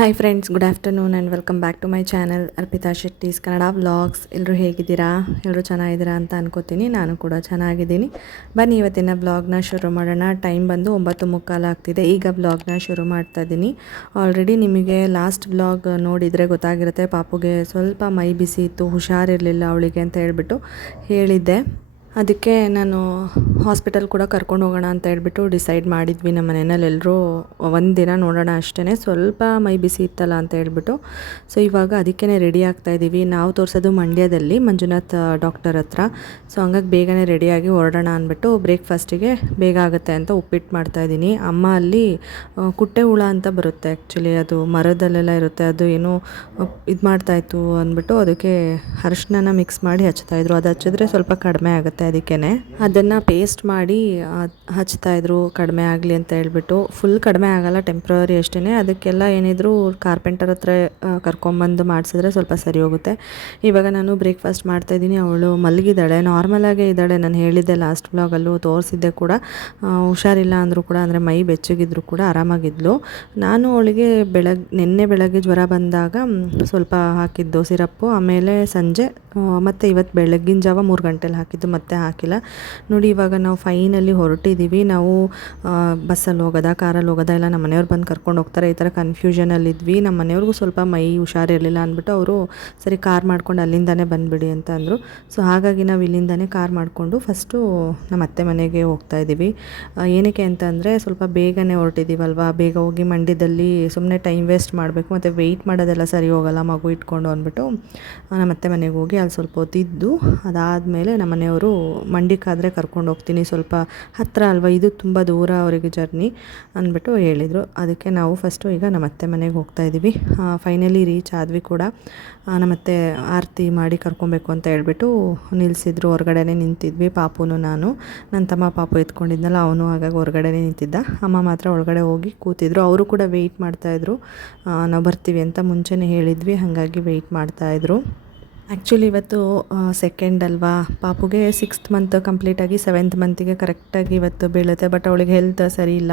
Hi friends, good afternoon and welcome back to my channel Arpita Shetty's Kannada vlogs. ಎಲ್ಲರೂ ಹೇಗಿದ್ದೀರಾ? ಎಲ್ಲರೂ ಚೆನ್ನಾಗಿದ್ದೀರಾ ಅಂತ ಅನ್ಕೋತೀನಿ. ನಾನು ಕೂಡ ಚೆನ್ನಾಗಿದ್ದೀನಿ. ಬನ್ನಿ ಇವತ್ತಿನ ವ್ಲಾಗ್ನ ಶುರು ಮಾಡೋಣ. ಟೈಮ್ ಬಂದು 9:45 ಆಗ್ತಿದೆ. ಈಗ ವ್ಲಾಗ್ನ ಶುರು ಮಾಡ್ತಾ ಇದ್ದೀನಿ. ಆಲ್ರೆಡಿ ನಿಮಗೆ ಲಾಸ್ಟ್ ವ್ಲಾಗ್ ನೋಡಿದರೆ ಗೊತ್ತಾಗಿರುತ್ತೆ. ಪಾಪುಗೆ ಸ್ವಲ್ಪ ಮೈ ಬಿಸಿ ಇತ್ತು, ಹುಷಾರಿರಲಿಲ್ಲ ಅವಳಿಗೆ ಅಂತ ಹೇಳ್ಬಿಟ್ಟು ಹೇಳಿದ್ದೆ. ಅದಕ್ಕೆ ನಾನು ಹಾಸ್ಪಿಟಲ್ ಕೂಡ ಕರ್ಕೊಂಡು ಹೋಗೋಣ ಅಂತ ಹೇಳ್ಬಿಟ್ಟು ಡಿಸೈಡ್ ಮಾಡಿದ್ವಿ. ನಮ್ಮ ಮನೆಯಲ್ಲಿ ಎಲ್ಲರೂ ಒಂದು ದಿನ ನೋಡೋಣ ಅಷ್ಟೇ, ಸ್ವಲ್ಪ ಮೈ ಬಿಸಿ ಇತ್ತಲ್ಲ ಅಂತ ಹೇಳ್ಬಿಟ್ಟು. ಸೊ ಇವಾಗ ಅದಕ್ಕೇ ರೆಡಿ ಆಗ್ತಾಯಿದ್ದೀವಿ. ನಾವು ತೋರಿಸೋದು ಮಂಡ್ಯದಲ್ಲಿ ಮಂಜುನಾಥ್ ಡಾಕ್ಟರ್ ಹತ್ರ. ಸೊ ಹಂಗಾಗಿ ಬೇಗನೆ ರೆಡಿಯಾಗಿ ಹೊರಡೋಣ ಅಂದ್ಬಿಟ್ಟು ಬ್ರೇಕ್ಫಾಸ್ಟಿಗೆ ಬೇಗ ಆಗುತ್ತೆ ಅಂತ ಉಪ್ಪಿಟ್ಟು ಮಾಡ್ತಾಯಿದ್ದೀನಿ. ಅಮ್ಮ ಅಲ್ಲಿ ಕುಟ್ಟೆ ಹುಳ ಅಂತ ಬರುತ್ತೆ, ಆ್ಯಕ್ಚುಲಿ ಅದು ಮರದಲ್ಲೆಲ್ಲ ಇರುತ್ತೆ, ಅದು ಏನೋ ಇದು ಮಾಡ್ತಾಯಿತ್ತು ಅಂದ್ಬಿಟ್ಟು ಅದಕ್ಕೆ ಅರಿಶಿನ ಮಿಕ್ಸ್ ಮಾಡಿ ಹಚ್ತಾಯಿದ್ರು. ಅದು ಹಚ್ಚಿದ್ರೆ ಸ್ವಲ್ಪ ಕಡಿಮೆ ಆಗುತ್ತೆ. ಅದಕ್ಕೇ ಅದನ್ನು ಪೇಸ್ಟ್ ಮಾಡಿ ಹಚ್ತಾಯಿದ್ರು ಕಡಿಮೆ ಆಗಲಿ ಅಂತ ಹೇಳ್ಬಿಟ್ಟು. ಫುಲ್ ಕಡಿಮೆ ಆಗಲ್ಲ, ಟೆಂಪ್ರವರಿ ಅಷ್ಟೇ. ಅದಕ್ಕೆಲ್ಲ ಏನಿದ್ರು ಕಾರ್ಪೆಂಟರ್ ಹತ್ರ ಕರ್ಕೊಂಬಂದು ಮಾಡಿಸಿದ್ರೆ ಸ್ವಲ್ಪ ಸರಿ ಹೋಗುತ್ತೆ. ಇವಾಗ ನಾನು ಬ್ರೇಕ್ಫಾಸ್ಟ್ ಮಾಡ್ತಾಯಿದ್ದೀನಿ. ಅವಳು ಮಲಗಿದ್ದಾಳೆ, ನಾರ್ಮಲಾಗೇ ಇದ್ದಾಳೆ. ನಾನು ಹೇಳಿದ್ದೆ ಲಾಸ್ಟ್ ವ್ಲಾಗಲ್ಲೂ ತೋರಿಸಿದ್ದೆ ಕೂಡ. ಹುಷಾರಿಲ್ಲ ಅಂದರೂ ಕೂಡ, ಅಂದರೆ ಮೈ ಬೆಚ್ಚಗಿದ್ರು ಕೂಡ ಆರಾಮಾಗಿದ್ಲು. ನಾನು ಅವಳಿಗೆ ನಿನ್ನೆ ಬೆಳಗ್ಗೆ ಜ್ವರ ಬಂದಾಗ ಸ್ವಲ್ಪ ಹಾಕಿದ್ದು ಸಿರಪ್ಪು, ಆಮೇಲೆ ಸಂಜೆ ಮತ್ತು ಇವತ್ತು ಬೆಳಗ್ಗಿನ ಜಾವ 3 ಗಂಟೆಲಿ ಹಾಕಿದ್ದು, ಮತ್ತೆ ಹಾಕಿಲ್ಲ. ನೋಡಿ ಇವಾಗ ನಾವು ಫೈನಲಿ ಹೊರಟಿದ್ದೀವಿ. ನಾವು ಬಸ್ಸಲ್ಲಿ ಹೋಗೋದಾ ಕಾರಲ್ಲಿ ಹೋಗೋದಾ, ಇಲ್ಲ ನಮ್ಮ ಮನೆಯವ್ರು ಬಂದು ಕರ್ಕೊಂಡು ಹೋಗ್ತಾರೆ, ಈ ಥರ ಕನ್ಫ್ಯೂಷನಲ್ಲಿದ್ವಿ. ನಮ್ಮ ಮನೆಯವ್ರಿಗೂ ಸ್ವಲ್ಪ ಮೈ ಹುಷಾರಿರಲಿಲ್ಲ ಅಂದ್ಬಿಟ್ಟು ಅವರು ಸರಿ ಕಾರ್ ಮಾಡ್ಕೊಂಡು ಅಲ್ಲಿಂದನೇ ಬಂದುಬಿಡಿ ಅಂತ ಅಂದರು. ಸೊ ಹಾಗಾಗಿ ನಾವು ಇಲ್ಲಿಂದನೇ ಕಾರ್ ಮಾಡಿಕೊಂಡು ಫಸ್ಟು ನಮ್ಮ ಅತ್ತೆ ಮನೆಗೆ ಹೋಗ್ತಾಯಿದ್ದೀವಿ. ಏನಕ್ಕೆ ಅಂತಂದರೆ ಸ್ವಲ್ಪ ಬೇಗನೆ ಹೊರಟಿದ್ದೀವಲ್ವ, ಬೇಗ ಹೋಗಿ ಮಂಡ್ಯದಲ್ಲಿ ಸುಮ್ಮನೆ ಟೈಮ್ ವೇಸ್ಟ್ ಮಾಡಬೇಕು, ಮತ್ತು ವೆಯ್ಟ್ ಮಾಡೋದೆಲ್ಲ ಸರಿ ಹೋಗೋಲ್ಲ ಮಗು ಇಟ್ಕೊಂಡು ಅಂದ್ಬಿಟ್ಟು ನಮ್ಮ ಅತ್ತೆ ಮನೆಗೆ ಹೋಗಿ ಅಲ್ಲಿ ಸ್ವಲ್ಪ ಹೊತ್ತಿದ್ದು, ಅದಾದಮೇಲೆ ನಮ್ಮ ಮನೆಯವರು ಮಂಡ್ಯಕ್ಕಾದರೆ ಕರ್ಕೊಂಡು ಹೋಗ್ತೀನಿ, ಸ್ವಲ್ಪ ಹತ್ತಿರ ಅಲ್ವ, ಇದು ತುಂಬ ದೂರ ಅವರಿಗೆ ಜರ್ನಿ ಅಂದ್ಬಿಟ್ಟು ಹೇಳಿದರು. ಅದಕ್ಕೆ ನಾವು ಫಸ್ಟು ಈಗ ನಮ್ಮ ಅತ್ತೆ ಮನೆಗೆ ಹೋಗ್ತಾಯಿದ್ದೀವಿ. ಫೈನಲಿ ರೀಚ್ ಆದ್ವಿ ಕೂಡ. ನಮ್ಮತ್ತೆ ಆರತಿ ಮಾಡಿ ಕರ್ಕೊಬೇಕು ಅಂತ ಹೇಳ್ಬಿಟ್ಟು ನಿಲ್ಲಿಸಿದ್ರು. ಹೊರಗಡೆನೇ ನಿಂತಿದ್ವಿ, ಪಾಪುನು ನಾನು. ನನ್ನ ತಮ್ಮ ಪಾಪು ಎತ್ಕೊಂಡಿದ್ನಲ್ಲ, ಅವನು ಹಾಗಾಗಿ ಹೊರಗಡೆನೇ ನಿಂತಿದ್ದ. ಅಮ್ಮ ಮಾತ್ರ ಒಳಗಡೆ ಹೋಗಿ ಕೂತಿದ್ರು. ಅವರು ಕೂಡ ವೆಯ್ಟ್ ಮಾಡ್ತಾಯಿದ್ರು, ನಾವು ಬರ್ತೀವಿ ಅಂತ ಮುಂಚೆನೇ ಹೇಳಿದ್ವಿ, ಹಾಗಾಗಿ ವೆಯ್ಟ್ ಮಾಡ್ತಾಯಿದ್ರು. ಆ್ಯಕ್ಚುಲಿ ಇವತ್ತು ಸೆಕೆಂಡ್ ಅಲ್ವಾ, ಪಾಪುಗೆ 6th ಮಂತ್ ಕಂಪ್ಲೀಟಾಗಿ 7th ಮಂತಿಗೆ ಕರೆಕ್ಟಾಗಿ ಇವತ್ತು ಬೀಳುತ್ತೆ. ಬಟ್ ಅವಳಿಗೆ ಹೆಲ್ತ್ ಸರಿ ಇಲ್ಲ.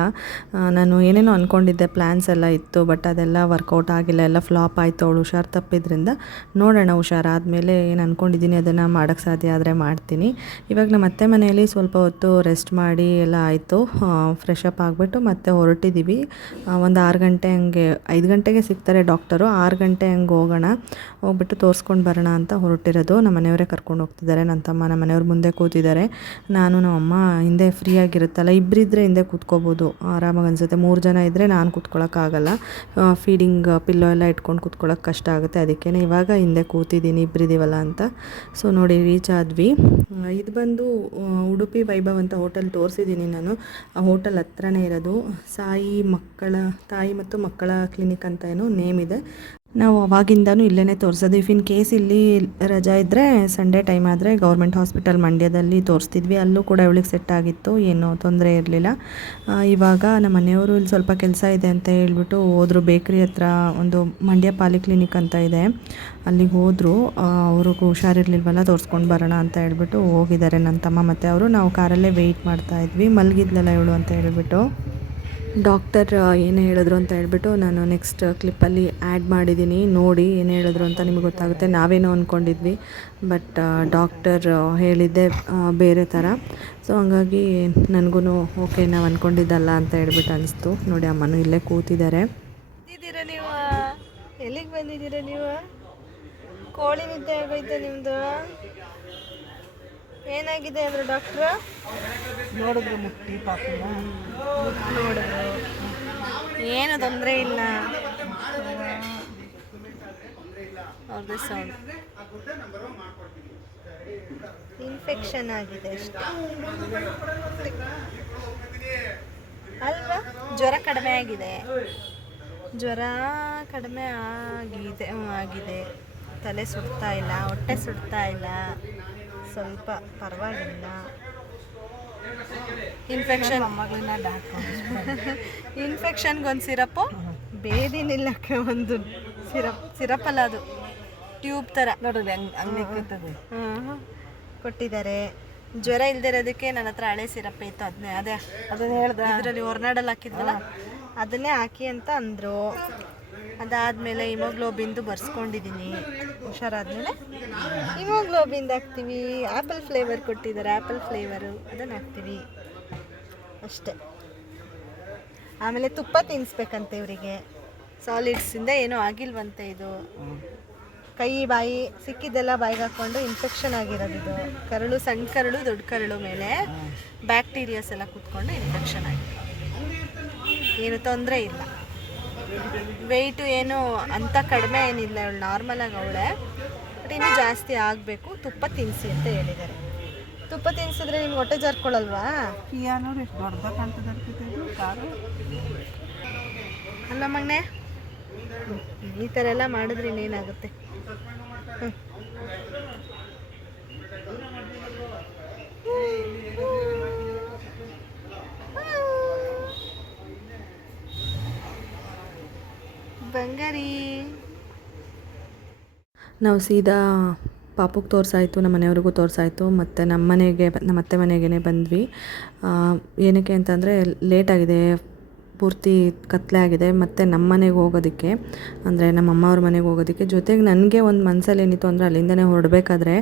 ನಾನು ಏನೇನೋ ಅಂದ್ಕೊಂಡಿದ್ದೆ, ಪ್ಲ್ಯಾನ್ಸ್ ಎಲ್ಲ ಇತ್ತು, ಬಟ್ ಅದೆಲ್ಲ ವರ್ಕೌಟ್ ಆಗಿಲ್ಲ, ಎಲ್ಲ ಫ್ಲಾಪ್ ಆಯಿತು. ಅವಳು ಹುಷಾರು ತಪ್ಪಿದ್ರಿಂದ ನೋಡೋಣ, ಹುಷಾರಾದಮೇಲೆ ಏನು ಅಂದ್ಕೊಂಡಿದ್ದೀನಿ ಅದನ್ನು ಮಾಡೋಕ್ಕೆ ಸಾಧ್ಯ ಆದರೆ ಮಾಡ್ತೀನಿ. ಇವಾಗ ನಮ್ಮ ಅತ್ತೆ ಮನೆಯಲ್ಲಿ ಸ್ವಲ್ಪ ಹೊತ್ತು ರೆಸ್ಟ್ ಮಾಡಿ ಎಲ್ಲ ಆಯಿತು. ಫ್ರೆಶ್ ಅಪ್ ಆಗಿಬಿಟ್ಟು ಮತ್ತೆ ಹೊರಟಿದ್ದೀವಿ. ಒಂದು 6 ಗಂಟೆ ಹಂಗೆ, 5 ಗಂಟೆಗೆ ಸಿಗ್ತಾರೆ ಡಾಕ್ಟರು, 6 ಗಂಟೆ ಹಂಗೆ ಹೋಗ್ಬಿಟ್ಟು ತೋರಿಸ್ಕೊಂಡು ಬರೋಣ ಅಂತ ಹೊರಟಿರೋದು. ನಮ್ಮ ಮನೆಯವರೇ ಕರ್ಕೊಂಡು ಹೋಗ್ತಿದ್ದಾರೆ. ನನ್ನ ತಮ್ಮ ನಮ್ಮ ಮನೆಯವ್ರ ಮುಂದೆ ಕೂತಿದ್ದಾರೆ. ನಾನು ನಮ್ಮಮ್ಮ ಹಿಂದೆ ಫ್ರೀ ಆಗಿರುತ್ತಲ್ಲ, ಇಬ್ಬರಿದ್ದರೆ ಹಿಂದೆ ಕೂತ್ಕೋಬೋದು, ಆರಾಮಾಗಿ ಅನಿಸುತ್ತೆ. 3 ಜನ ಇದ್ದರೆ ನಾನು ಕೂತ್ಕೊಳ್ಳೋಕ್ಕಾಗಲ್ಲ, ಫೀಡಿಂಗ್ ಪಿಲ್ಲೋ ಎಲ್ಲ ಇಟ್ಕೊಂಡು ಕೂತ್ಕೊಳ್ಳೋಕೆ ಕಷ್ಟ ಆಗುತ್ತೆ. ಅದಕ್ಕೇ ಇವಾಗ ಹಿಂದೆ ಕೂತಿದ್ದೀನಿ, ಇಬ್ಬರಿದ್ದೀವಲ್ಲ ಅಂತ. ಸೊ ನೋಡಿ ರೀಚ್ ಆದ್ವಿ. ಇದು ಬಂದು ಉಡುಪಿ ವೈಭವ್ ಅಂತ ಹೋಟೆಲ್ ತೋರಿಸಿದ್ದೀನಿ ನಾನು. ಆ ಹೋಟೆಲ್ ಹತ್ರನೇ ಇರೋದು. ತಾಯಿ ಮತ್ತು ಮಕ್ಕಳ ಕ್ಲಿನಿಕ್ ಅಂತ ಏನೋ ನೇಮ್ ಇದೆ. ನಾವು ಅವಾಗಿಂದನೂ ಇಲ್ಲೇ ತೋರಿಸೋದು. ಇಫ್ ಇನ್ ಕೇಸ್ ಇಲ್ಲಿ ರಜಾ ಇದ್ದರೆ, ಸಂಡೇ ಟೈಮ್ ಆದರೆ ಗೌರ್ಮೆಂಟ್ ಹಾಸ್ಪಿಟಲ್ ಮಂಡ್ಯದಲ್ಲಿ ತೋರಿಸ್ತಿದ್ವಿ. ಅಲ್ಲೂ ಕೂಡ ಇವಳಿಗೆ ಸೆಟ್ ಆಗಿತ್ತು, ಏನೂ ತೊಂದರೆ ಇರಲಿಲ್ಲ. ಇವಾಗ ನಮ್ಮ ಮನೆಯವರು ಇಲ್ಲಿ ಸ್ವಲ್ಪ ಕೆಲಸ ಇದೆ ಅಂತ ಹೇಳ್ಬಿಟ್ಟು ಹೋದರು. ಬೇಕ್ರಿ ಹತ್ರ ಒಂದು ಮಂಡ್ಯ ಪಾಲಿಕ್ಲಿನಿಕ್ ಅಂತ ಇದೆ, ಅಲ್ಲಿಗೆ ಹೋದರು. ಅವ್ರಿಗೂ ಹುಷಾರಿರ್ಲಿಲ್ವಲ್ಲ, ತೋರಿಸ್ಕೊಂಡು ಬರೋಣ ಅಂತ ಹೇಳ್ಬಿಟ್ಟು ಹೋಗಿದ್ದಾರೆ ನನ್ನ ತಮ್ಮ ಮತ್ತು ಅವರು. ನಾವು ಕಾರಲ್ಲೇ ವೆಯ್ಟ್ ಮಾಡ್ತಾಯಿದ್ವಿ, ಮಲಗಿದ್ಲಲ್ಲ ಇವಳು ಅಂತ ಹೇಳ್ಬಿಟ್ಟು. ಡಾಕ್ಟರ್ ಏನು ಹೇಳಿದ್ರು ಅಂತ ಹೇಳ್ಬಿಟ್ಟು ನಾನು ನೆಕ್ಸ್ಟ್ ಕ್ಲಿಪ್ಪಲ್ಲಿ ಆ್ಯಡ್ ಮಾಡಿದ್ದೀನಿ, ನೋಡಿ ಏನು ಹೇಳಿದ್ರು ಅಂತ ನಿಮಗೆ ಗೊತ್ತಾಗುತ್ತೆ. ನಾವೇನೋ ಅಂದ್ಕೊಂಡಿದ್ವಿ, ಬಟ್ ಡಾಕ್ಟರ್ ಹೇಳಿದ್ದೆ ಬೇರೆ ಥರ. ಸೊ ಹಂಗಾಗಿ ನನಗೂ ಓಕೆ, ನಾವು ಅಂದ್ಕೊಂಡಿದ್ದಲ್ಲ ಅಂತ ಹೇಳ್ಬಿಟ್ಟು ಅನಿಸ್ತು. ನೋಡಿ ಅಮ್ಮನೂ ಇಲ್ಲೇ ಕೂತಿದ್ದಾರೆ. ನೀವು ಎಲ್ಲಿಗೆ ಬಂದಿದ್ದೀರಾ? ನೀವು ಕೋಳಿ ನಿದ್ದೆ ಆಗೋಯ್ತು ನಿಮ್ಮದು? ಏನಾಗಿದೆ ಅಂದ್ರೆ ಡಾಕ್ಟ್ರು ನೋಡಿದ್ರು ಮುಟ್ಟಿ ಪಾಪನ ನೋಡಿದ್ರು, ಏನು ತೊಂದರೆ ಇಲ್ಲ. ಅವ್ರದ್ದು ಸೌಂಡ್ ಇನ್ಫೆಕ್ಷನ್ ಆಗಿದೆ ಅಷ್ಟೇ ಅಲ್ವಾ? ಜ್ವರ ಕಡಿಮೆ ಆಗಿದೆ, ಆಗಿದೆ. ತಲೆ ಸುಡ್ತಾ ಇಲ್ಲ, ಹೊಟ್ಟೆ ಸುಡ್ತಾ ಇಲ್ಲ, ಸ್ವಲ್ಪ ಪರವಾಗಿಲ್ಲ. ಇನ್ಫೆಕ್ಷನ್ಗೊಂದು ಸಿರಪ್ಪು, ಬೇದಿ ನಿಲ್ಲಕ್ಕೆ ಒಂದು ಸಿರಪ್ ಅಲ್ಲ, ಅದು ಟ್ಯೂಬ್ ಥರ ನೋಡಿದ್ರೆ ಹಂಗೆ ಕೊಟ್ಟಿದ್ದಾರೆ. ಜ್ವರ ಇಲ್ದಿರೋದಕ್ಕೆ ನನ್ನ ಹತ್ರ ಹಳೆ ಸಿರಪ್ ಇತ್ತು, ಅದನ್ನೇ ಹೇಳ್ದೆ. ಇದರಲ್ಲಿ ಹೊರನಾಡಲ್ಲಿ ಹಾಕಿದ್ವಲ್ಲ, ಅದನ್ನೇ ಹಾಕಿ ಅಂತ ಅಂದರು. ಅದಾದಮೇಲೆ ಹಿಮೋಗ್ಲೋಬಿನ್ದು ಬರ್ಸ್ಕೊಂಡಿದ್ದೀನಿ. ಹುಷಾರಾದಮೇಲೆ ಹಿಮೋಗ್ಲೋಬಿನ್ದು ಹಾಕ್ತೀವಿ. ಆ್ಯಪಲ್ ಫ್ಲೇವರ್ ಕೊಟ್ಟಿದ್ದಾರೆ, ಆ್ಯಪಲ್ ಫ್ಲೇವರು ಅದನ್ನು ಹಾಕ್ತೀವಿ ಅಷ್ಟೇ. ಆಮೇಲೆ ತುಪ್ಪ ತಿನ್ನಿಸ್ಬೇಕಂತೆ ಇವರಿಗೆ. ಸಾಲಿಡ್ಸಿಂದ ಏನೂ ಆಗಿಲ್ವಂತೆ. ಇದು ಕೈ ಬಾಯಿ ಸಿಕ್ಕಿದ್ದೆಲ್ಲ ಬಾಯಿಗೆ ಹಾಕ್ಕೊಂಡು ಇನ್ಫೆಕ್ಷನ್ ಆಗಿರೋದು. ಇದು ಕರಳು, ಸಣ್ಣ ಕರಳು, ದೊಡ್ಡ ಕರಳು ಮೇಲೆ ಬ್ಯಾಕ್ಟೀರಿಯಾಸ್ ಎಲ್ಲ ಕೂತ್ಕೊಂಡು ಇನ್ಫೆಕ್ಷನ್ ಆಗಿದೆ. ಏನು ತೊಂದರೆ ಇಲ್ಲ. ವೆಯ್ಟು ಏನು ಅಂತ ಕಡಿಮೆ ಏನಿಲ್ಲ, ಅವಳು ನಾರ್ಮಲಾಗಿ ಅವಳೆ. ಬಟ್ ಇನ್ನೂ ಜಾಸ್ತಿ ಆಗಬೇಕು. ತುಪ್ಪ ತಿನ್ನಿಸಿ ಅಂತ ಹೇಳಿದ್ದಾರೆ. ತುಪ್ಪ ತಿನ್ನಿಸಿದ್ರೆ ನಿಮ್ಗೆ ಹೊಟ್ಟೆ ಜಾರ್ಕೊಳ್ಳಲ್ವಾ? ಪಿಯಾನೋರು ಎಷ್ಟು ದೊಡ್ಡದಾಗ ಕಾಣ್ತದೆ ಕಾರು. ಅಲ್ಲ ಮಗನೆ, ಈ ಥರ ಎಲ್ಲ ಮಾಡಿದ್ರೆ ಇನ್ನೇನಾಗುತ್ತೆ. ಬಂಗಾರಿ ನಾವು ಸೀದಾ ಪಾಪುಗೆ ತೋರಿಸಾಯಿತು, ನಮ್ಮ ಮನೆಯವ್ರಿಗೂ ತೋರಿಸಾಯಿತು, ಮತ್ತು ನಮ್ಮ ಅತ್ತೆ ಮನೆಗೇ ಬಂದ್ವಿ. ಏನಕ್ಕೆ ಅಂತಂದರೆ ಲೇಟಾಗಿದೆ, ಪೂರ್ತಿ ಕತ್ಲೆ ಆಗಿದೆ. ಮತ್ತು ನಮ್ಮ ಮನೆಗೆ ಹೋಗೋದಕ್ಕೆ, ಅಂದರೆ ನಮ್ಮ ಅಮ್ಮ ಅವ್ರ ಮನೆಗೆ ಹೋಗೋದಕ್ಕೆ, ಜೊತೆಗೆ ನನಗೆ ಒಂದು ಮನಸ್ಸಲ್ಲಿ ಏನಿತ್ತು ಅಂದರೆ ಅಲ್ಲಿಂದನೇ ಹೊರಡಬೇಕಾದ್ರೆ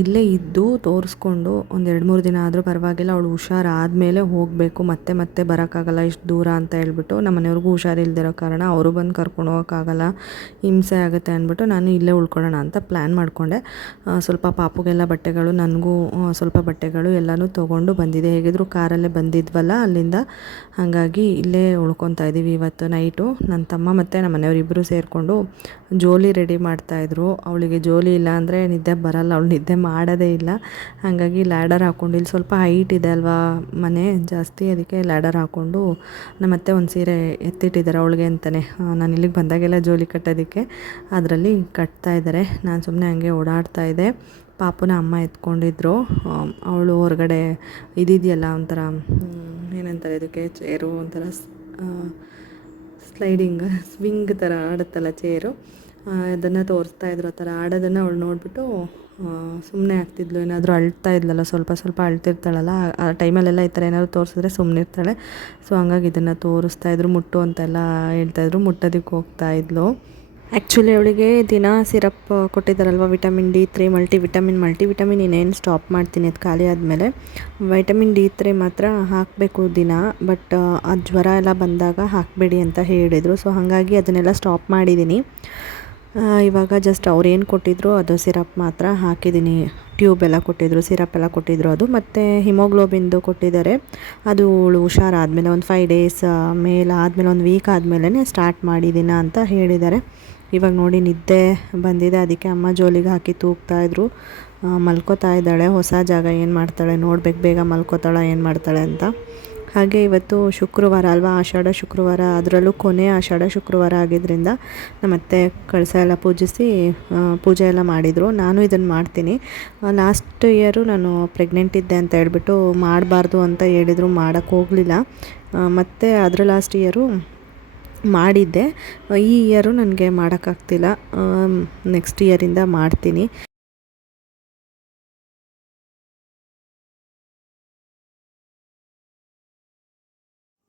ಇಲ್ಲೇ ಇದ್ದು ತೋರಿಸ್ಕೊಂಡು ಒಂದು 2-3 ದಿನ ಆದರೂ ಪರವಾಗಿಲ್ಲ, ಅವಳು ಹುಷಾರಾದಮೇಲೆ ಹೋಗಬೇಕು, ಮತ್ತೆ ಬರೋಕ್ಕಾಗಲ್ಲ ಇಷ್ಟು ದೂರ ಅಂತ ಹೇಳ್ಬಿಟ್ಟು. ನಮ್ಮ ಮನೆಯವ್ರಿಗೂ ಹುಷಾರಿಲ್ದಿರೋ ಕಾರಣ ಅವರು ಬಂದು ಕರ್ಕೊಂಡು ಹೋಗೋಕ್ಕಾಗಲ್ಲ, ಹಿಂಸೆ ಆಗುತ್ತೆ ಅಂದ್ಬಿಟ್ಟು ನಾನು ಇಲ್ಲೇ ಉಳ್ಕೊಳ್ಳೋಣ ಅಂತ ಪ್ಲ್ಯಾನ್ ಮಾಡಿಕೊಂಡೆ. ಸ್ವಲ್ಪ ಪಾಪುಗೆಲ್ಲ ಬಟ್ಟೆಗಳು, ನನಗೂ ಸ್ವಲ್ಪ ಬಟ್ಟೆಗಳು ಎಲ್ಲನೂ ತೊಗೊಂಡು ಬಂದಿದೆ. ಹೇಗಿದ್ರು ಕಾರಲ್ಲೇ ಬಂದಿದ್ವಲ್ಲ ಅಲ್ಲಿಂದ, ಹಾಗಾಗಿ ಇಲ್ಲೇ ಉಳ್ಕೊತಾ ಇದ್ದೀವಿ ಇವತ್ತು ನೈಟು. ನನ್ನ ತಮ್ಮ ಮತ್ತು ನಮ್ಮ ಮನೆಯವರಿಬ್ಬರು ಸೇರಿಕೊಂಡು ಜೋಲಿ ರೆಡಿ ಮಾಡ್ತಾಯಿದ್ರು. ಅವಳಿಗೆ ಜೋಲಿ ಇಲ್ಲ ಅಂದರೆ ನಿದ್ದೆ ಬರಲ್ಲ, ಅವಳು ನಿದ್ದೆ ಮಾಡೋದೇ ಇಲ್ಲ. ಹಾಗಾಗಿ ಲ್ಯಾಡರ್ ಹಾಕ್ಕೊಂಡು, ಇಲ್ಲಿ ಸ್ವಲ್ಪ ಹೈಟ್ ಇದೆ ಅಲ್ವಾ ಮನೆ ಜಾಸ್ತಿ, ಅದಕ್ಕೆ ಲ್ಯಾಡರ್ ಹಾಕ್ಕೊಂಡು ನಮ್ಮತ್ತೆ ಒಂದು ಸೀರೆ ಎತ್ತಿಟ್ಟಿದ್ದಾರೆ ಅವಳಿಗೆ ಅಂತಲೇ. ನಾನು ಇಲ್ಲಿಗೆ ಬಂದಾಗೆಲ್ಲ ಜೋಲಿ ಕಟ್ಟೋದಕ್ಕೆ ಅದರಲ್ಲಿ ಕಟ್ತಾ ಇದ್ದಾರೆ. ನಾನು ಸುಮ್ಮನೆ ಹಂಗೆ ಓಡಾಡ್ತಾ ಇದ್ದೆ. ಪಾಪುನ ಅಮ್ಮ ಎತ್ಕೊಂಡಿದ್ರು. ಅವಳು ಹೊರಗಡೆ ಇದಿದೆಯಲ್ಲ ಒಂಥರ ಏನಂತಾರೆ ಇದಕ್ಕೆ, ಚೇರು ಒಂಥರ ಸ್ವಿಂಗ್ ಥರ ಆಡುತ್ತಲ್ಲ ಚೇರು, ಅದನ್ನು ತೋರಿಸ್ತಾಯಿದ್ರು. ಆ ಥರ ಆಡೋದನ್ನು ಅವಳು ನೋಡಿಬಿಟ್ಟು ಸುಮ್ಮನೆ ಆಗ್ತಿದ್ಲು. ಏನಾದರೂ ಅಳ್ತಾ ಇದ್ಲಲ್ಲ, ಸ್ವಲ್ಪ ಅಳ್ತಿರ್ತಾಳಲ್ಲ, ಆ ಟೈಮಲ್ಲೆಲ್ಲ ಈ ಥರ ಏನಾದರೂ ತೋರಿಸಿದ್ರೆ ಸುಮ್ಮನೆ ಇರ್ತಾಳೆ. ಸೊ ಹಂಗಾಗಿ ಇದನ್ನು ತೋರಿಸ್ತಾಯಿದ್ರು. ಮುಟ್ಟು ಅಂತೆಲ್ಲ ಹೇಳ್ತಾಯಿದ್ರು, ಮುಟ್ಟೋದಕ್ಕೆ ಹೋಗ್ತಾಯಿದ್ಲು. ಆ್ಯಕ್ಚುಲಿ ಅವಳಿಗೆ ದಿನ ಸಿರಪ್ ಕೊಟ್ಟಿದ್ದಾರಲ್ವ, ವಿಟಮಿನ್ D3 ಮಲ್ಟಿವಿಟಮಿನ್ ಇನ್ನೇನು ಸ್ಟಾಪ್ ಮಾಡ್ತೀನಿ ಅದು ಖಾಲಿ ಆದಮೇಲೆ. ವಿಟಮಿನ್ D3 ಮಾತ್ರ ಹಾಕಬೇಕು ದಿನ, ಬಟ್ ಅದು ಜ್ವರ ಎಲ್ಲ ಬಂದಾಗ ಹಾಕಬೇಡಿ ಅಂತ ಹೇಳಿದರು. ಸೊ ಹಾಗಾಗಿ ಅದನ್ನೆಲ್ಲ ಸ್ಟಾಪ್ ಮಾಡಿದ್ದೀನಿ. ಇವಾಗ ಜಸ್ಟ್ ಅವ್ರೇನು ಕೊಟ್ಟಿದ್ರು ಅದು ಸಿರಪ್ ಮಾತ್ರ ಹಾಕಿದ್ದೀನಿ. ಟ್ಯೂಬ್ ಎಲ್ಲ ಕೊಟ್ಟಿದ್ರು, ಸಿರಪ್ ಎಲ್ಲ ಕೊಟ್ಟಿದ್ರು ಅದು. ಮತ್ತು ಹಿಮೋಗ್ಲೋಬಿನ್ದು ಕೊಟ್ಟಿದ್ದಾರೆ, ಅದು ಹುಷಾರಾದಮೇಲೆ ಒಂದು 5 ಡೇಸ್ ಮೇಲೆ ಆದಮೇಲೆ, 1 ವೀಕ್ ಆದಮೇಲೆ ಸ್ಟಾರ್ಟ್ ಮಾಡಿದ್ದೀನ ಅಂತ ಹೇಳಿದ್ದಾರೆ. ಇವಾಗ ನೋಡಿ ನಿದ್ದೆ ಬಂದಿದೆ, ಅದಕ್ಕೆ ಅಮ್ಮ ಜೋಲಿಗೆ ಹಾಕಿ ತೂಗ್ತಾಯಿದ್ರು. ಮಲ್ಕೋತಾ ಇದ್ದಾಳೆ. ಹೊಸ ಜಾಗ ಏನು ಮಾಡ್ತಾಳೆ ನೋಡ್ಬೇಕು, ಬೇಗ ಮಲ್ಕೋತಾಳೆ ಏನು ಮಾಡ್ತಾಳೆ ಅಂತ. ಹಾಗೆ ಇವತ್ತು ಶುಕ್ರವಾರ ಅಲ್ವಾ, ಆಷಾಢ ಶುಕ್ರವಾರ, ಅದರಲ್ಲೂ ಕೊನೆ ಆಷಾಢ ಶುಕ್ರವಾರ ಆಗಿದ್ದರಿಂದ ನಮ್ಮತ್ತೆ ಕಳಸ ಎಲ್ಲ ಪೂಜಿಸಿ ಪೂಜೆ ಎಲ್ಲ ಮಾಡಿದರು. ನಾನು ಇದನ್ನು ಮಾಡ್ತೀನಿ. ಲಾಸ್ಟ್ ಇಯರು ನಾನು ಪ್ರೆಗ್ನೆಂಟ್ ಇದ್ದೆ ಅಂತ ಹೇಳ್ಬಿಟ್ಟು ಮಾಡಬಾರ್ದು ಅಂತ ಹೇಳಿದರು, ಮಾಡೋಕ್ಕೆ ಹೋಗಲಿಲ್ಲ. ಮತ್ತು ಅದರ ಲಾಸ್ಟ್ ಇಯರು ಮಾಡಿದ್ದೆ. ಈ ಇಯರು ನನಗೆ ಮಾಡೋಕ್ಕಾಗ್ತಿಲ್ಲ, ನೆಕ್ಸ್ಟ್ ಇಯರಿಂದ ಮಾಡ್ತೀನಿ.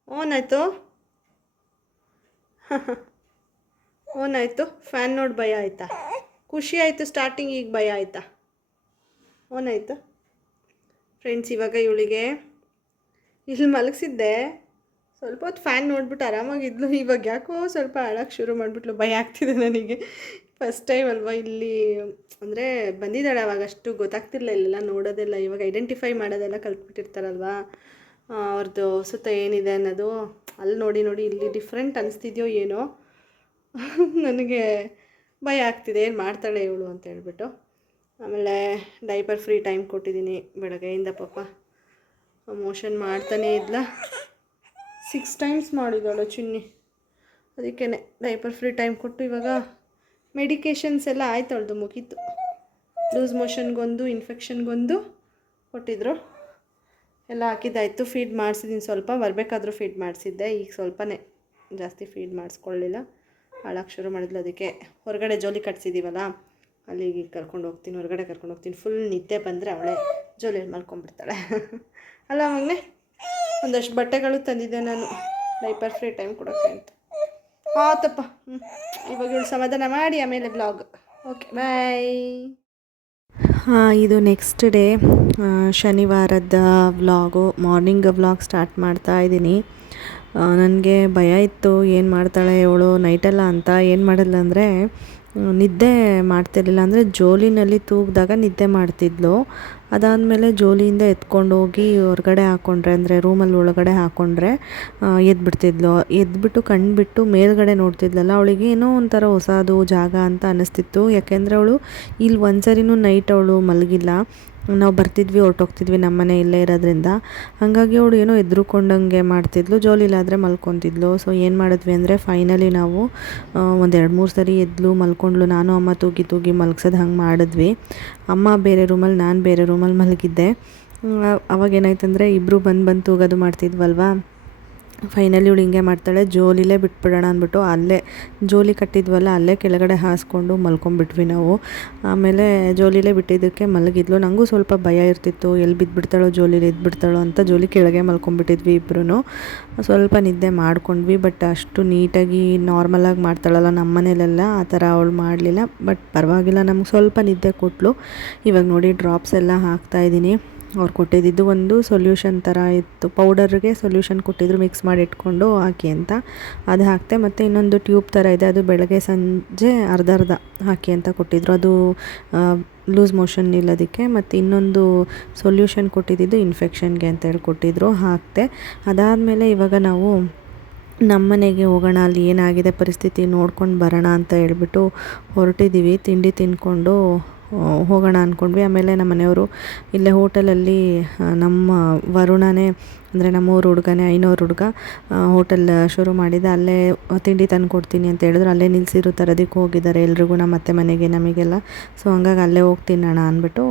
ಓನಾಯ್ತು ಓನಾಯ್ತು. ಫ್ಯಾನ್ ನೋಡಿ ಭಯ ಆಯಿತಾ? ಖುಷಿ ಆಯಿತು ಸ್ಟಾರ್ಟಿಂಗ್, ಈಗ ಭಯ ಆಯಿತಾ? ಓನಾಯ್ತು ಫ್ರೆಂಡ್ಸ್. ಇವಾಗ ಇವಳಿಗೆ ಇಲ್ಲಿ ಮಲಗಿಸಿದ್ದೆ, ಸ್ವಲ್ಪ ಹೊತ್ತು ಫ್ಯಾನ್ ನೋಡ್ಬಿಟ್ಟು ಆರಾಮಾಗಿದ್ಲು. ಇವಾಗ ಯಾಕೋ ಸ್ವಲ್ಪ ಅಳಕ್ಕೆ ಶುರು ಮಾಡಿಬಿಟ್ಲು. ಭಯ ಆಗ್ತಿದೆ ನನಗೆ. ಫಸ್ಟ್ ಟೈಮ್ ಅಲ್ವಾ ಇಲ್ಲಿ, ಅಂದರೆ ಬಂದಿದ್ದಾಳೆ, ಅವಾಗ ಅಷ್ಟು ಗೊತ್ತಾಗ್ತಿರ್ಲಿಲ್ಲ ಇಲ್ಲೆಲ್ಲ ನೋಡೋದೆಲ್ಲ. ಇವಾಗ ಐಡೆಂಟಿಫೈ ಮಾಡೋದೆಲ್ಲ ಕಲ್ತ್ಬಿಟ್ಟಿರ್ತಾರಲ್ವ, ಅವ್ರದ್ದು ಸುತ್ತ ಏನಿದೆ ಅನ್ನೋದು. ಅಲ್ಲಿ ನೋಡಿ ಇಲ್ಲಿ ಡಿಫ್ರೆಂಟ್ ಅನಿಸ್ತಿದೆಯೋ ಏನೋ, ನನಗೆ ಭಯ ಆಗ್ತಿದೆ, ಏನು ಮಾಡ್ತಾಳೆ ಇವಳು ಅಂತ ಹೇಳ್ಬಿಟ್ಟು. ಆಮೇಲೆ ಡೈಪರ್ ಫ್ರೀ ಟೈಮ್ ಕೊಟ್ಟಿದ್ದೀನಿ ಬೆಳಗ್ಗೆಯಿಂದ. ಪಾಪ ಮೋಷನ್ ಮಾಡ್ತಾನೇ ಇದ್ಲ, 6 ಟೈಮ್ಸ್ ಮಾಡಿದವಳು ಚಿನ್ನಿ. ಅದಕ್ಕೇ ಡೈಪರ್ ಫ್ರೀ ಟೈಮ್ ಕೊಟ್ಟು ಇವಾಗ ಮೆಡಿಕೇಷನ್ಸ್ ಎಲ್ಲ ಆಯ್ತು, ಅವಳದು ಮುಗೀತು. ಲೂಸ್ ಮೋಷನ್ಗೊಂದು, ಇನ್ಫೆಕ್ಷನ್ಗೊಂದು ಕೊಟ್ಟಿದ್ರು, ಎಲ್ಲ ಹಾಕಿದ್ದಾಯಿತು. ಫೀಡ್ ಮಾಡಿಸಿದ್ದೀನಿ, ಸ್ವಲ್ಪ ಬರಬೇಕಾದ್ರೂ ಫೀಡ್ ಮಾಡಿಸಿದ್ದೆ. ಈಗ ಸ್ವಲ್ಪನೇ, ಜಾಸ್ತಿ ಫೀಡ್ ಮಾಡಿಸ್ಕೊಳ್ಳಿಲ್ಲ. ಹಾಳಾಗಿ ಶುರು ಮಾಡಿದ್ಲು. ಅದಕ್ಕೆ ಹೊರಗಡೆ ಜೋಲಿ ಕಟ್ಸಿದ್ದೀವಲ್ಲ, ಅಲ್ಲಿಗೆ ಕರ್ಕೊಂಡು ಹೋಗ್ತೀನಿ, ಹೊರಗಡೆ ಕರ್ಕೊಂಡು ಹೋಗ್ತೀನಿ. ಫುಲ್ ನಿದ್ದೆ ಬಂದರೆ ಅವಳೇ ಜೋಲಿಯಲ್ಲಿ ಮಲ್ಕೊಂಡ್ಬಿಡ್ತಾಳೆ ಅಲ್ಲ ಮಗನೆ. ಒಂದಷ್ಟು ಬಟ್ಟೆಗಳು ತಂದಿದ್ದೆ ನಾನು ಡೈಪರ್ ಫ್ರೀ ಟೈಮ್ ಕೊಡೋಕ್ಕೆ ಅಂತ. ಆತಪ್ಪ. ಇವಾಗ ಇವಳು ಸಮಾಧಾನ ಮಾಡಿ ಆಮೇಲೆ ಬ್ಲಾಗ್. Okay bye. ಇದು ನೆಕ್ಸ್ಟ್ ಡೇ ಶನಿವಾರದ ವ್ಲಾಗು. ಮಾರ್ನಿಂಗ್ ವ್ಲಾಗ್ ಸ್ಟಾರ್ಟ್ ಮಾಡ್ತಾ ಇದ್ದೀನಿ. ನನಗೆ ಭಯ ಇತ್ತು ಏನು ಮಾಡ್ತಾಳೆ ಇವಳು ನೈಟೆಲ್ಲ ಅಂತ. ಏನು ಮಾಡಿದ್ಲು ಅಂದರೆ ನಿದ್ದೆ ಮಾಡ್ತಿರ್ಲಿಲ್ಲ, ಅಂದರೆ ಜೋಲಿನಲ್ಲಿ ತೂಗಿದಾಗ ನಿದ್ದೆ ಮಾಡ್ತಿದ್ಲು. ಅದಾದಮೇಲೆ ಜೋಲಿಯಿಂದ ಎತ್ಕೊಂಡೋಗಿ ಹೊರಗಡೆ ಹಾಕ್ಕೊಂಡ್ರೆ, ಅಂದರೆ ರೂಮಲ್ಲಿ ಒಳಗಡೆ ಹಾಕ್ಕೊಂಡ್ರೆ ಎದ್ಬಿಡ್ತಿದ್ಲು. ಎದ್ಬಿಟ್ಟು ಕಣ್ಬಿಟ್ಟು ಮೇಲ್ಗಡೆ ನೋಡ್ತಿದ್ಲಲ್ಲ, ಅವಳಿಗೆ ಏನೋ ಒಂಥರ ಹೊಸದು ಜಾಗ ಅಂತ ಅನ್ನಿಸ್ತಿತ್ತು. ಯಾಕೆಂದರೆ ಅವಳು ಇಲ್ಲಿ ಒಂದ್ಸರಿನೂ ನೈಟ್ ಅವಳು ಮಲಗಿಲ್ಲ. ನಾವು ಬರ್ತಿದ್ವಿ ಹೊರಟೋಗ್ತಿದ್ವಿ, ನಮ್ಮನೆ ಇಲ್ಲೇ ಇರೋದ್ರಿಂದ. ಹಾಗಾಗಿ ಅವಳು ಏನೋ ಎದ್ರುಕೊಂಡಂಗೆ ಮಾಡ್ತಿದ್ಲು. ಜೋಲಿಲಾದರೆ ಮಲ್ಕೊತಿದ್ಲು. ಸೊ ಏನು ಮಾಡಿದ್ವಿ ಅಂದರೆ ಫೈನಲಿ ನಾವು ಒಂದು 2-3 ಸರಿ ಎದ್ಲು ಮಲ್ಕೊಂಡ್ಲು. ನಾನು ಅಮ್ಮ ತೂಗಿ ಮಲ್ಗ್ಸೋದು ಹಂಗೆ ಮಾಡಿದ್ವಿ. ಅಮ್ಮ ಬೇರೆ ರೂಮಲ್ಲಿ, ನಾನು ಬೇರೆ ರೂಮಲ್ಲಿ ಮಲಗಿದ್ದೆ. ಅವಾಗ ಏನಾಯ್ತಂದರೆ ಇಬ್ಬರು ಬಂದು ತೂಗೋದು ಮಾಡ್ತಿದ್ವಲ್ವಾ. ಫೈನಲಿ ಇವಳು ಹಿಂಗೆ ಮಾಡ್ತಾಳೆ, ಜೋಲಿಲೇ ಬಿಟ್ಬಿಡೋಣ ಅಂದ್ಬಿಟ್ಟು ಅಲ್ಲೇ ಜೋಲಿ ಕಟ್ಟಿದ್ವಲ್ಲ ಅಲ್ಲೇ ಕೆಳಗಡೆ ಹಾಸ್ಕೊಂಡು ಮಲ್ಕೊಂಡ್ಬಿಟ್ವಿ ನಾವು. ಆಮೇಲೆ ಜೋಲಿಲೇ ಬಿಟ್ಟಿದ್ದಕ್ಕೆ ಮಲಗಿದ್ಲು. ನನಗೂ ಸ್ವಲ್ಪ ಭಯ ಇರ್ತಿತ್ತು, ಎಲ್ಲಿ ಬಿದ್ದುಬಿಡ್ತಾಳೋ ಜೋಲಿಲಿ ಎದ್ಬಿಡ್ತಾಳೋ ಅಂತ. ಜೋಲಿ ಕೆಳಗೆ ಮಲ್ಕೊಂಡ್ಬಿಟ್ಟಿದ್ವಿ ಇಬ್ಬರೂ. ಸ್ವಲ್ಪ ನಿದ್ದೆ ಮಾಡ್ಕೊಂಡ್ವಿ. ಬಟ್ ಅಷ್ಟು ನೀಟಾಗಿ ನಾರ್ಮಲಾಗಿ ಮಾಡ್ತಾಳಲ್ಲ ನಮ್ಮ ಮನೇಲೆಲ್ಲ, ಆ ಥರ ಅವಳು ಮಾಡಲಿಲ್ಲ. ಬಟ್ ಪರವಾಗಿಲ್ಲ, ನಮ್ಗೆ ಸ್ವಲ್ಪ ನಿದ್ದೆ ಕೊಟ್ಟಳು. ಇವಾಗ ನೋಡಿ ಡ್ರಾಪ್ಸ್ ಎಲ್ಲ ಹಾಕ್ತಾಯಿದ್ದೀನಿ. ಅವ್ರು ಕೊಟ್ಟಿದ್ದು ಒಂದು ಸೊಲ್ಯೂಷನ್ ಥರ ಇತ್ತು, ಪೌಡರ್ಗೆ ಸೊಲ್ಯೂಷನ್ ಕೊಟ್ಟಿದ್ರು, ಮಿಕ್ಸ್ ಮಾಡಿ ಇಟ್ಕೊಂಡು ಹಾಕಿ ಅಂತ. ಅದು ಹಾಕ್ತೆ. ಮತ್ತು ಇನ್ನೊಂದು ಟ್ಯೂಬ್ ಥರ ಇದೆ, ಅದು ಬೆಳಗ್ಗೆ ಸಂಜೆ ಅರ್ಧ ಹಾಕಿ ಅಂತ ಕೊಟ್ಟಿದ್ರು. ಅದು ಲೂಸ್ ಮೋಷನ್ ಇಲ್ಲೋದಕ್ಕೆ. ಮತ್ತು ಇನ್ನೊಂದು ಸೊಲ್ಯೂಷನ್ ಕೊಟ್ಟಿದ್ದು ಇನ್ಫೆಕ್ಷನ್ಗೆ ಅಂತ ಹೇಳಿ ಕೊಟ್ಟಿದ್ರು, ಹಾಕ್ತೆ. ಅದಾದಮೇಲೆ ಇವಾಗ ನಾವು ನಮ್ಮನೆಗೆ ಹೋಗೋಣ, ಅಲ್ಲಿ ಏನಾಗಿದೆ ಪರಿಸ್ಥಿತಿ ನೋಡ್ಕೊಂಡು ಬರೋಣ ಅಂತ ಹೇಳ್ಬಿಟ್ಟು ಹೊರಟಿದ್ದೀವಿ. ತಿಂಡಿ ತಿಂದ್ಕೊಂಡು ಹೋಗೋಣ ಅಂದ್ಕೊಂಡ್ವಿ. ಆಮೇಲೆ ನಮ್ಮ ಮನೆಯವರು ಇಲ್ಲೇ ಹೋಟೆಲಲ್ಲಿ ನಮ್ಮ ವರುಣನೇ, ಅಂದರೆ ನಮ್ಮೂರು ಹುಡುಗನೇ, ಐನೂರು ಹುಡುಗ ಹೋಟೆಲ್ ಶುರು ಮಾಡಿದ. ಅಲ್ಲೇ ತಿಂಡಿ ತಂದು ಕೊಡ್ತೀನಿ ಅಂತ ಹೇಳಿದ್ರು. ಅಲ್ಲೇ ನಿಲ್ಲಿಸಿರೋ ತರೋದಕ್ಕೆ ಹೋಗಿದ್ದಾರೆ ಎಲ್ರಿಗೂ, ನಮ್ಮ ಅತ್ತೆ ಮನೆಗೆ ನಮಗೆಲ್ಲ. ಸೊ ಹಂಗಾಗಿ ಅಲ್ಲೇ ಹೋಗಿ ತಿನ್ನೋಣ ಅಂದ್ಬಿಟ್ಟು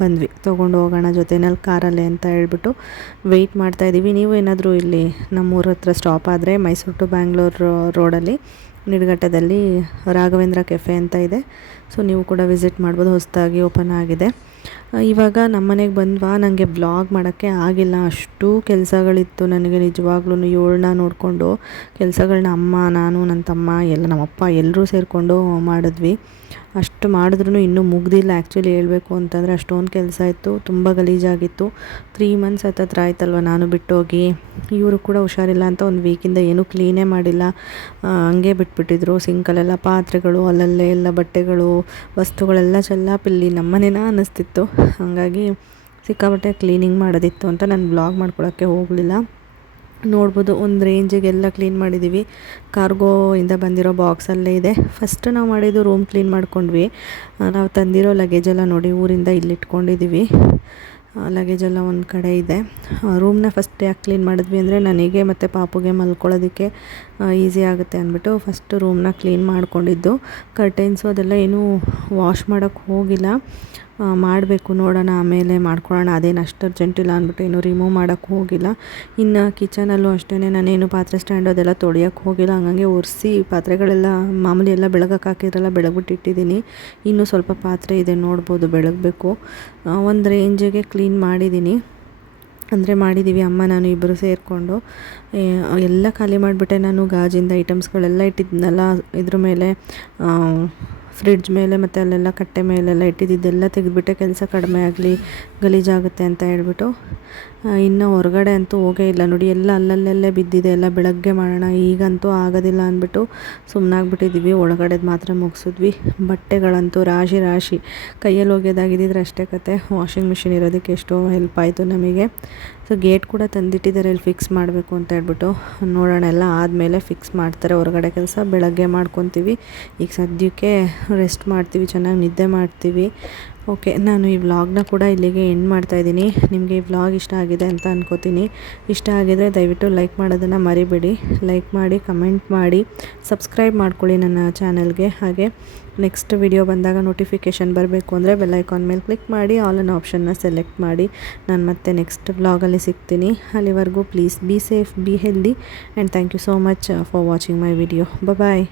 ಬಂದ್ವಿ. ತೊಗೊಂಡು ಹೋಗೋಣ ಜೊತೆಯಲ್ಲಿ ಕಾರಲ್ಲೇ ಅಂತ ಹೇಳ್ಬಿಟ್ಟು ವೆಯ್ಟ್ ಮಾಡ್ತಾಯಿದ್ದೀವಿ. ನೀವು ಏನಾದರೂ ಇಲ್ಲಿ ನಮ್ಮೂರ ಹತ್ರ ಸ್ಟಾಪ್ ಆದರೆ ಮೈಸೂರು ಟು ಬ್ಯಾಂಗ್ಳೂರು ರೋಡಲ್ಲಿ ನಿಡಘಟ್ಟದಲ್ಲಿ ರಾಘವೇಂದ್ರ ಕೆಫೆ ಅಂತ ಇದೆ. ಸೊ ನೀವು ಕೂಡ ವಿಸಿಟ್ ಮಾಡ್ಬೋದು, ಹೊಸದಾಗಿ ಓಪನ್ ಆಗಿದೆ. ಇವಾಗ ನಮ್ಮ ಮನೆಗೆ ಬಂದ್ವಾ. ನನಗೆ ಬ್ಲಾಗ್ ಮಾಡೋಕ್ಕೆ ಆಗಿಲ್ಲ, ಅಷ್ಟು ಕೆಲಸಗಳಿತ್ತು ನನಗೆ ನಿಜವಾಗ್ಲೂ. ಇವಳನ್ನ ನೋಡಿಕೊಂಡು ಕೆಲಸಗಳನ್ನ ಅಮ್ಮ, ನಾನು, ನನ್ನ ತಮ್ಮ ಎಲ್ಲ, ನಮ್ಮಪ್ಪ ಎಲ್ಲರೂ ಸೇರಿಕೊಂಡು ಮಾಡಿದ್ವಿ. ಅಷ್ಟು ಮಾಡಿದ್ರೂ ಇನ್ನೂ ಮುಗ್ದಿಲ್ಲ. ಆ್ಯಕ್ಚುಲಿ ಹೇಳಬೇಕು ಅಂತಂದರೆ ಅಷ್ಟೊಂದು ಕೆಲಸ ಇತ್ತು, ತುಂಬ ಗಲೀಜಾಗಿತ್ತು. 3 ಮಂತ್ಸ್ ಹತ್ತತ್ರ ಆಯ್ತಲ್ವ ನಾನು ಬಿಟ್ಟೋಗಿ. ಇವರು ಕೂಡ ಹುಷಾರಿಲ್ಲ ಅಂತ ಒಂದು ವೀಕಿಂದ ಏನೂ ಕ್ಲೀನೇ ಮಾಡಿಲ್ಲ, ಹಂಗೆ ಬಿಟ್ಬಿಟ್ಟಿದ್ರು. ಸಿಂಕಲ್ಲೆಲ್ಲ ಪಾತ್ರೆಗಳು, ಅಲ್ಲಲ್ಲೇ ಎಲ್ಲ ಬಟ್ಟೆಗಳು, ವಸ್ತುಗಳೆಲ್ಲ ಚೆಲ್ಲಾಪಿಲ್ಲಿ ನಮ್ಮನೇನ ಅನ್ನಿಸ್ತಿತ್ತು. ಹಾಗಾಗಿ ಸಿಕ್ಕಾಪಟ್ಟೆ ಕ್ಲೀನಿಂಗ್ ಮಾಡೋದಿತ್ತು ಅಂತ ನಾನು ಬ್ಲಾಗ್ ಮಾಡ್ಕೊಳ್ಳೋಕ್ಕೆ ಹೋಗಲಿಲ್ಲ. ನೋಡ್ಬೋದು ಒಂದು ರೇಂಜಿಗೆಲ್ಲ ಕ್ಲೀನ್ ಮಾಡಿದ್ದೀವಿ. ಕಾರ್ಗೋ ಇಂದ ಬಂದಿರೋ ಬಾಕ್ಸಲ್ಲೇ ಇದೆ. ಫಸ್ಟ್ ನಾವು ಮಾಡಿದ್ದು ರೂಮ್ ಕ್ಲೀನ್ ಮಾಡ್ಕೊಂಡ್ವಿ. ನಾವು ತಂದಿರೋ ಲಗೇಜೆಲ್ಲ ನೋಡಿ ಊರಿಂದ ಇಲ್ಲಿಟ್ಕೊಂಡಿದ್ದೀವಿ. ಲಗೇಜೆಲ್ಲ ಒಂದು ಕಡೆ ಇದೆ. ರೂಮ್ನ ಫಸ್ಟ್ ಯಾಕೆ ಕ್ಲೀನ್ ಮಾಡಿದ್ವಿ ಅಂದರೆ ನನಗೆ ಮತ್ತು ಪಾಪುಗೆ ಮಲ್ಕೊಳ್ಳೋದಕ್ಕೆ ಈಸಿ ಆಗುತ್ತೆ ಅಂದ್ಬಿಟ್ಟು ಫಸ್ಟ್ ರೂಮ್ನ ಕ್ಲೀನ್ ಮಾಡ್ಕೊಂಡಿದ್ದು. ಕರ್ಟೈನ್ಸು ಅದೆಲ್ಲ ಏನೂ ವಾಶ್ ಮಾಡೋಕ್ಕೆ ಹೋಗಿಲ್ಲ, ಮಾಡಬೇಕು ನೋಡೋಣ ಆಮೇಲೆ ಮಾಡ್ಕೊಳ್ಳೋಣ, ಅದೇನು ಅಷ್ಟು ಅರ್ಜೆಂಟಿಲ್ಲ ಅಂದ್ಬಿಟ್ಟು ಏನೂ ರಿಮೂವ್ ಮಾಡೋಕ್ಕೆ ಹೋಗಿಲ್ಲ. ಇನ್ನು ಕಿಚನಲ್ಲೂ ಅಷ್ಟೇ ನಾನೇನು ಪಾತ್ರೆ ಸ್ಟ್ಯಾಂಡು ಅದೆಲ್ಲ ತೊಳೆಯೋಕ್ಕೆ ಹೋಗಿಲ್ಲ. ಹಂಗಾಗಿ ಒರೆಸಿ ಪಾತ್ರೆಗಳೆಲ್ಲ ಮಾಮೂಲಿ ಎಲ್ಲ ಬೆಳಗಕ್ಕೆ ಹಾಕಿದ್ರೆಲ್ಲ ಬೆಳಗ್ಬಿಟ್ಟು ಇಟ್ಟಿದ್ದೀನಿ. ಇನ್ನೂ ಸ್ವಲ್ಪ ಪಾತ್ರೆ ಇದೆ, ನೋಡ್ಬೋದು, ಬೆಳಗಬೇಕು. ಒಂದು ರೇಂಜಿಗೆ ಕ್ಲೀನ್ ಮಾಡಿದ್ದೀನಿ, ಅಂದರೆ ಮಾಡಿದ್ದೀವಿ ಅಮ್ಮ ನಾನು ಇಬ್ಬರು ಸೇರಿಕೊಂಡು. ಎಲ್ಲ ಖಾಲಿ ಮಾಡಿಬಿಟ್ಟೆ ನಾನು. ಗಾಜಿಂದ ಐಟಮ್ಸ್ಗಳೆಲ್ಲ ಇಟ್ಟಿದ್ನಲ್ಲ ಇದ್ರ ಮೇಲೆ, ಫ್ರಿಡ್ಜ್ ಮೇಲೆ ಮತ್ತು ಅಲ್ಲೆಲ್ಲ ಕಟ್ಟೆ ಮೇಲೆಲ್ಲ ಇಟ್ಟಿದ್ದೆಲ್ಲ ತೆಗೆದುಬಿಟ್ಟೆ, ಕೆಲಸ ಕಡಿಮೆ ಆಗಲಿ, ಗಲೀಜಾಗುತ್ತೆ ಅಂತ ಹೇಳ್ಬಿಟ್ಟು. ಇನ್ನು ಹೊರಗಡೆ ಅಂತೂ ಹೋಗೇ ಇಲ್ಲ ನೋಡಿ, ಎಲ್ಲ ಅಲ್ಲಲ್ಲೇ ಬಿದ್ದಿದೆ, ಎಲ್ಲ ಬೆಳಗ್ಗೆ ಮಾಡೋಣ, ಈಗಂತೂ ಆಗೋದಿಲ್ಲ ಅಂದ್ಬಿಟ್ಟು ಸುಮ್ಮನಾಗ್ಬಿಟ್ಟಿದ್ದೀವಿ. ಒಳಗಡೆದು ಮಾತ್ರ ಮುಗಿಸಿದ್ವಿ. ಬಟ್ಟೆಗಳಂತೂ ರಾಶಿ ಕೈಯಲ್ಲಿ ಒಗೆಯೋದಾಗಿದ್ದಿದ್ರೆ ಅಷ್ಟೇ ಕತೆ. ವಾಷಿಂಗ್ ಮಿಷಿನ್ ಇರೋದಕ್ಕೆ ಎಷ್ಟೋ ಹೆಲ್ಪ್ ಆಯಿತು ನಮಗೆ. ಸೊ ಗೇಟ್ ಕೂಡ ತಂದಿಟ್ಟಿದ್ದಾರೆ, ಇಲ್ಲಿ ಫಿಕ್ಸ್ ಮಾಡಬೇಕು ಅಂತ ಹೇಳ್ಬಿಟ್ಟು. ನೋಡೋಣ, ಎಲ್ಲ ಆದಮೇಲೆ ಫಿಕ್ಸ್ ಮಾಡ್ತಾರೆ. ಹೊರಗಡೆ ಕೆಲಸ ಬೆಳಗ್ಗೆ ಮಾಡ್ಕೊತೀವಿ. ಈಗ ಸದ್ಯಕ್ಕೆ ರೆಸ್ಟ್ ಮಾಡ್ತೀವಿ, ಚೆನ್ನಾಗಿ ನಿದ್ದೆ ಮಾಡ್ತೀವಿ. ಓಕೆ, ನಾನು ಈ ವ್ಲಾಗ್ನ ಕೂಡ ಇಲ್ಲಿಗೆ ಎಂಡ್ ಮಾಡ್ತಾಯಿದ್ದೀನಿ. ನಿಮಗೆ ಈ ವ್ಲಾಗ್ ಇಷ್ಟ ಆಗಿದೆ ಅಂತ ಅನ್ಕೋತೀನಿ. ಇಷ್ಟ ಆಗಿದರೆ ದಯವಿಟ್ಟು ಲೈಕ್ ಮಾಡೋದನ್ನು ಮರಿಬೇಡಿ. ಲೈಕ್ ಮಾಡಿ, ಕಮೆಂಟ್ ಮಾಡಿ, ಸಬ್ಸ್ಕ್ರೈಬ್ ಮಾಡ್ಕೊಳ್ಳಿ ನನ್ನ ಚಾನಲ್ಗೆ. ಹಾಗೆ ನೆಕ್ಸ್ಟ್ ವಿಡಿಯೋ ಬಂದಾಗ ನೋಟಿಫಿಕೇಷನ್ ಬರಬೇಕು ಅಂದರೆ ಬೆಲ್ ಐಕಾನ್ ಮೇಲೆ ಕ್ಲಿಕ್ ಮಾಡಿ ಆಲ್ ಅನ್ ಆಪ್ಷನ್ನ ಸೆಲೆಕ್ಟ್ ಮಾಡಿ. ನಾನು ಮತ್ತೆ ನೆಕ್ಸ್ಟ್ ವ್ಲಾಗಲ್ಲಿ ಸಿಗ್ತೀನಿ. ಅಲ್ಲಿವರೆಗೂ please be safe, be healthy, and thank you so much for watching my video. Bye.